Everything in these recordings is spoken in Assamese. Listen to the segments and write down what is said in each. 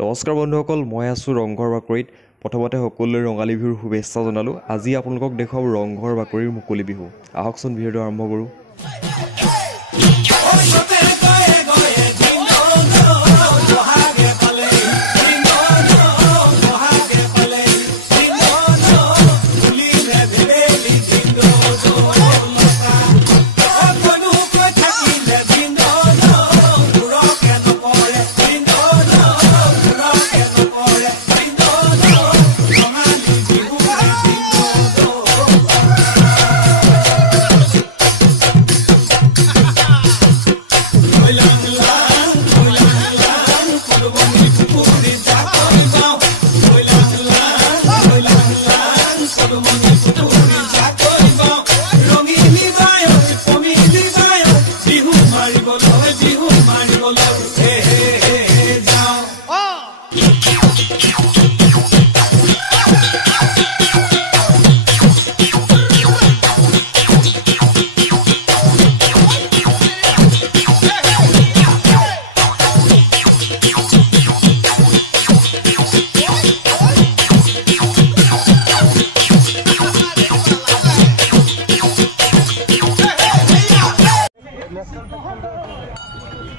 নমস্কাৰ বন্ধুসকল, মই আছোঁ ৰংঘৰ বাকৰিত। প্ৰথমতে সকলোলৈ ৰঙালী বিহুৰ শুভেচ্ছা জনালোঁ। আজি আপোনালোকক দেখুৱাম ৰংঘৰ বাকৰিৰ মুকলি বিহু। আহকচোন ভিডিঅ'টো আৰম্ভ কৰোঁ।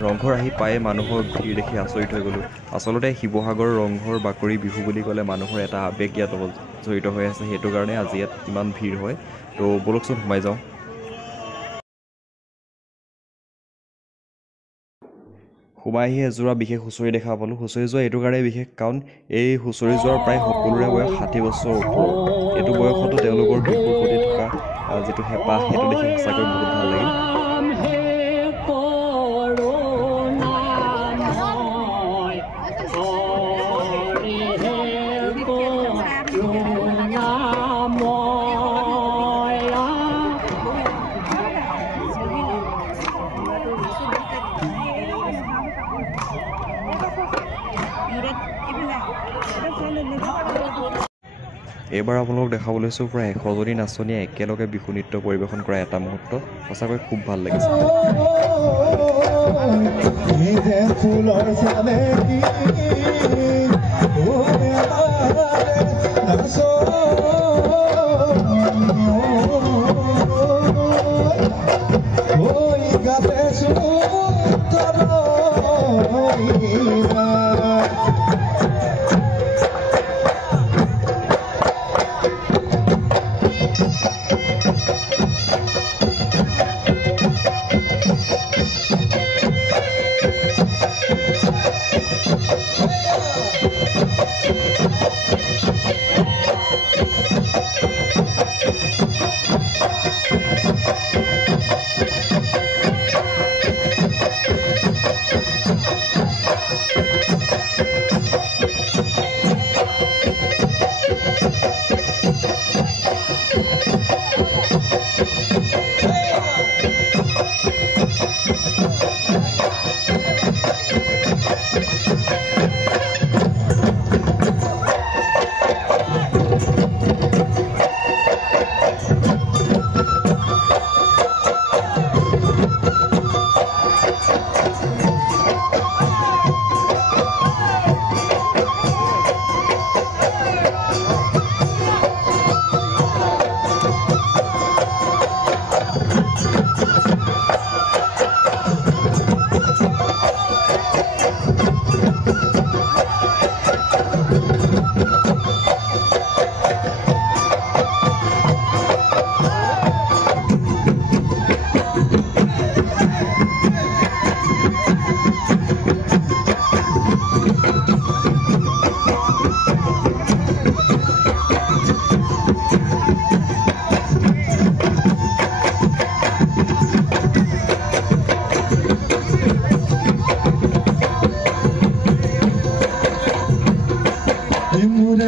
ৰংঘৰ আহি পায়ে মানুহৰ ভিৰ দেখি আচৰিত হৈ গ'লোঁ। আচলতে শিৱসাগৰৰ ৰংঘৰ বাকৰি বিহু বুলি ক'লে মানুহৰ এটা আৱেগ ইয়াত জড়িত হৈ আছে, সেইটো কাৰণে আজি ইয়াত ইমান ভিৰ হয়। তো ব'লকচোন সোমাই যাওঁ। সোমাই আহি এযোৰা বিশেষ হুঁচৰি দেখা পালোঁ। হুঁচৰি যোৱা এইটো কাৰণেই বিশেষ, কাৰণ এই হুঁচৰি যোৱাৰ প্ৰায় সকলোৰে বয়স 60 বছৰৰ ওপৰত। এইটো বয়সতো তেওঁলোকৰ বিহুৰ প্ৰতি থকা যিটো হেঁপাহ, সেইটো দেখি সঁচাকৈ বহুত ভাল লাগিল। এইবাৰ আপোনালোকক দেখাব লৈছোঁ প্ৰায় 100জনী নাচনীয়ে একেলগে বিহু নৃত্য পৰিৱেশন কৰা এটা মুহূৰ্ত। সঁচাকৈ খুব ভাল লাগিছে। Moore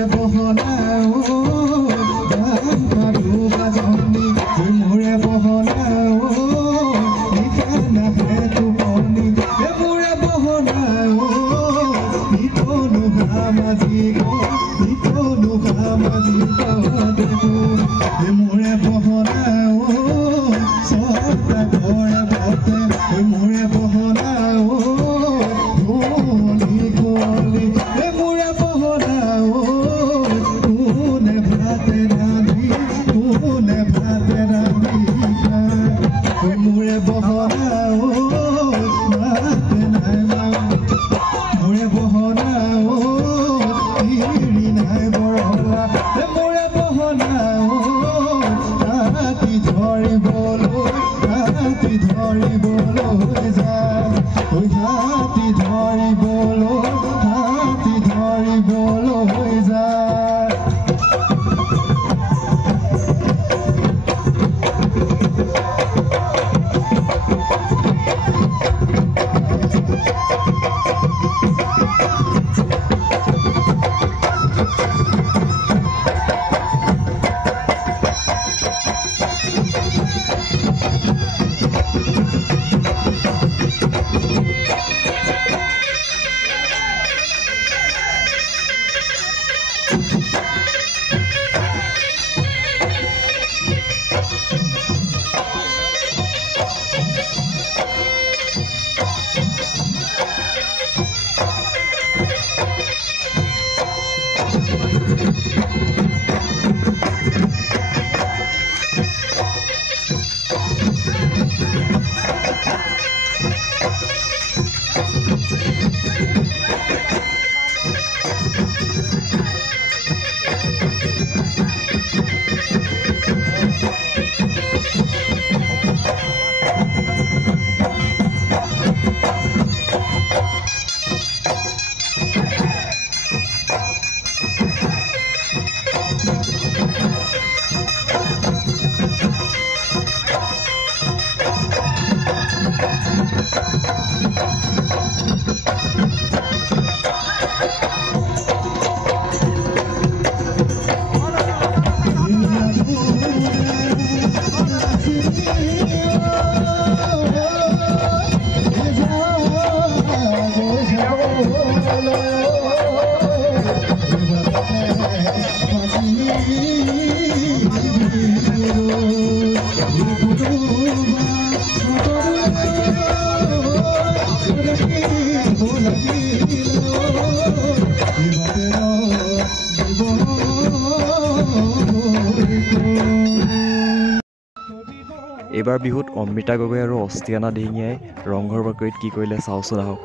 এইবাৰ বিহুত অমৃতা গগৈ আৰু অস্তিয়ানা দিহিঙীয়াই ৰংঘৰ বাকৰিত কি কৰিলে চাওঁচোন আহক।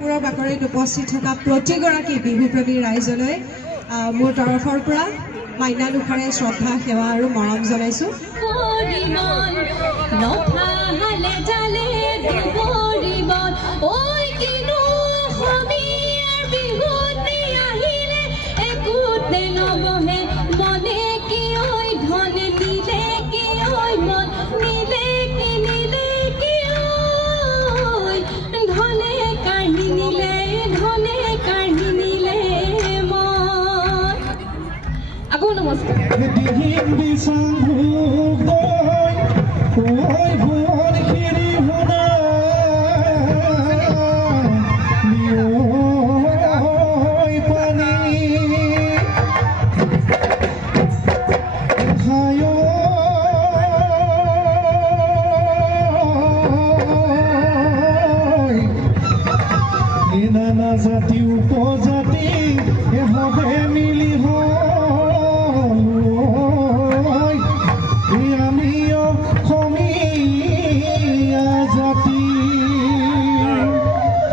পুৰা বাকৰিত উপস্থিত থকা প্ৰতিগৰাকী বিহুপ্ৰেমী ৰাইজলৈ মোৰ তৰফৰ পৰা মান্যানুসাৰে শ্ৰদ্ধা সেৱা আৰু মৰম জনাইছোঁ। জাতি উপজাতি এভাবে মিলি আমি অসমীয়া জাতি।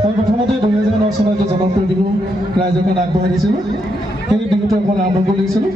মই প্ৰথমতে 2009 চনত জনপ্ৰিয় বিহু ৰাইজক আগবঢ়াই দিছিলোঁ। সেই বিহুটো অকণ আৰম্ভ কৰিছিলোঁ।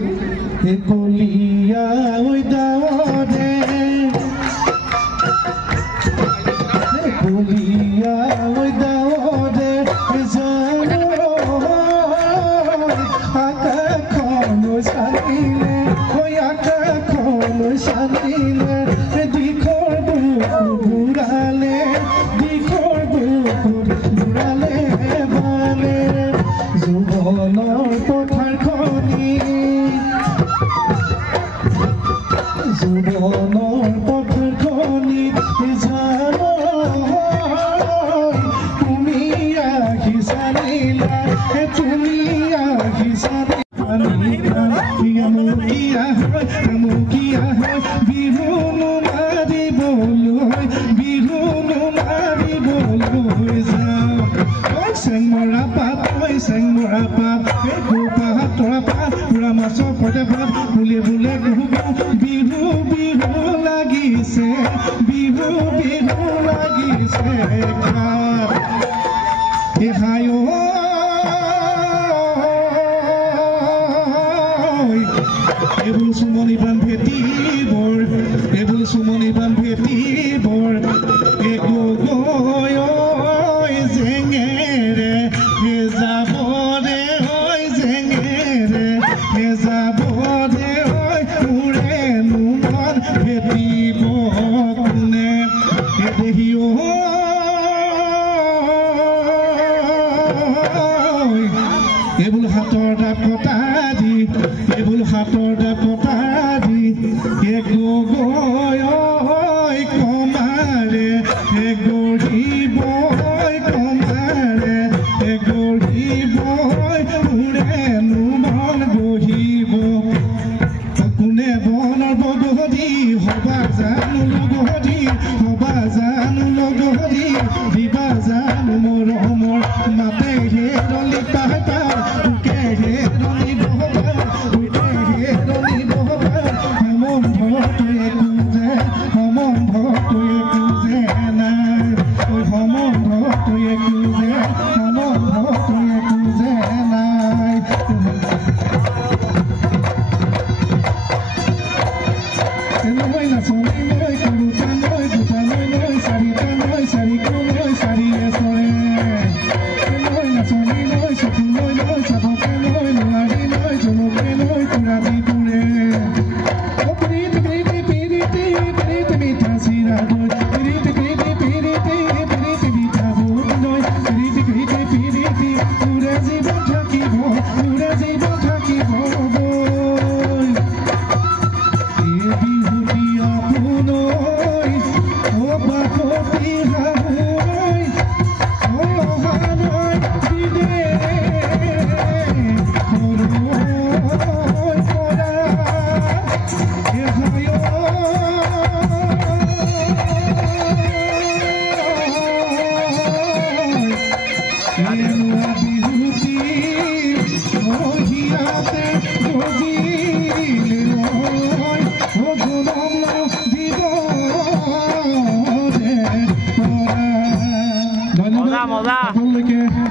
ধন্যবাদ সকলোকে